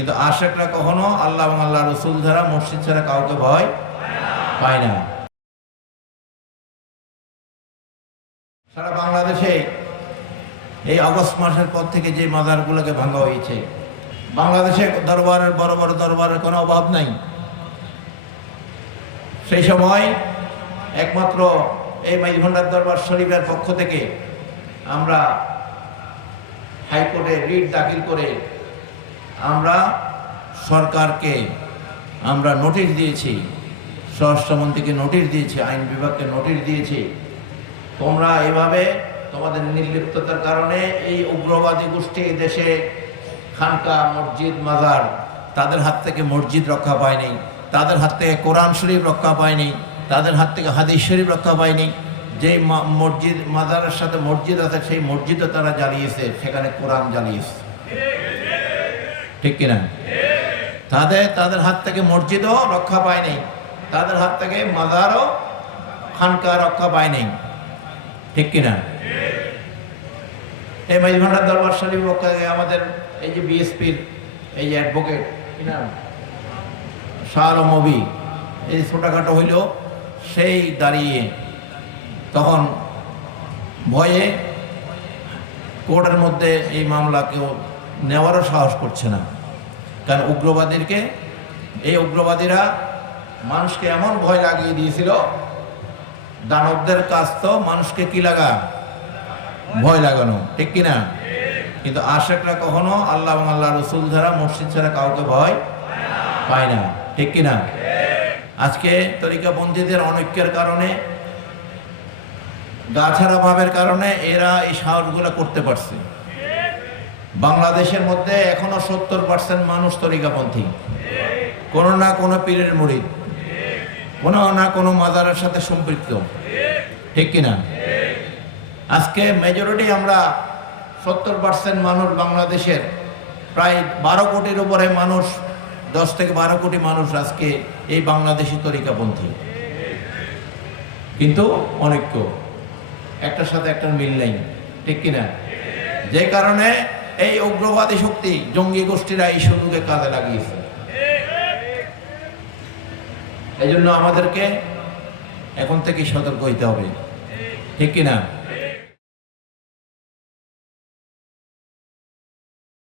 কিন্তু আশেকরা কখনো আল্লাহ এবং আল্লাহ রসুল ছাড়া, মসজিদ ছাড়া কাউকে ভয় পায় না। সারা বাংলাদেশে এই আগস্ট মাসের পর থেকে যে মাজারগুলোকে ভাঙা হয়েছে, বাংলাদেশে দরবারের, বড় বড় দরবারের কোনো অভাব নাই। সেই সময় একমাত্র এই মাইজভান্ডার দরবার শরীফের পক্ষ থেকে আমরা হাইকোর্টে রিট দাখিল করে আমরা সরকারকে আমরা নোটিশ দিয়েছি, স্বরাষ্ট্রমন্ত্রীকে নোটিশ দিয়েছি, আইন বিভাগকে নোটিশ দিয়েছি। তোমরা এভাবে তোমাদের নির্লিপ্ততার কারণে এই উগ্রবাদী গোষ্ঠী দেশে খানকা, মসজিদ, মাজার, তাদের হাত থেকে মসজিদ রক্ষা পায়নি, তাদের হাত থেকে কোরআন শরীফ রক্ষা পায়নি, তাদের হাত থেকে হাদিস শরীফ রক্ষা পায়নি। যেই মসজিদ, মাজারের সাথে মসজিদ আছে, সেই মসজিদও তারা জ্বালিয়েছে, সেখানে কোরআন জ্বালিয়েছে। ঠিক কিনা? তাদের তাদের হাত থেকে মসজিদও রক্ষা পায়নি তাদের হাত থেকে মাজারও খানকা রক্ষা পায়নি ঠিক কিনা? এই মাইজভান্ডার দরবার শরীফ পক্ষে আমাদের এই যে বিএসপির এই যে অ্যাডভোকেট কি নাম? শাহ আলম মবি এই ছোটোখাটো হইল সেই দাঁড়িয়ে তখন ভয়ে কোর্টের মধ্যে এই মামলা কেউ নেওয়ারও সাহস করছে না। কারণ উগ্রবাদীকে এই উগ্রবাদীরা মানুষকে এমন ভয় লাগিয়ে দিয়েছিল, দানবদের কাজ তো মানুষকে কি লাগা ভয় লাগানো, ঠিক কিনা কিন্তু আশেকরা কখনো আল্লাহ আল্লাহ রসুল ছাড়া, মসজিদ ছাড়া কাউকে ভয় পায় না, ঠিক কিনা আজকে তরিকা তরিকাপন্থীদের অনৈক্যের কারণে গাছাড়া ভাবের কারণে এরা এই সাহসগুলো করতে পারছে। বাংলাদেশের মধ্যে এখনও সত্তর পার্সেন্ট মানুষ তরিকাপন্থী। কোনো না কোনো পীরের মুড়ি কোনো না কোনো মাজারের সাথে সম্পৃক্ত। ঠিক কিনা? আজকে মেজরিটি আমরা সত্তর পার্সেন্ট মানুষ বাংলাদেশের। প্রায় বারো কোটির উপরে মানুষ, দশ থেকে বারো কোটি মানুষ আজকে এই বাংলাদেশি তরিকাপন্থী। কিন্তু অনৈক্য। একটার সাথে একটার মিল নেই। ঠিক কিনা? যে কারণে এই উগ্রবাদী শক্তি জঙ্গি গোষ্ঠীরা এই সুযোগে কাজে লাগিয়েছে। এই জন্য আমাদেরকে এখন থেকে সতর্ক হইতে হবে। ঠিক কিনা?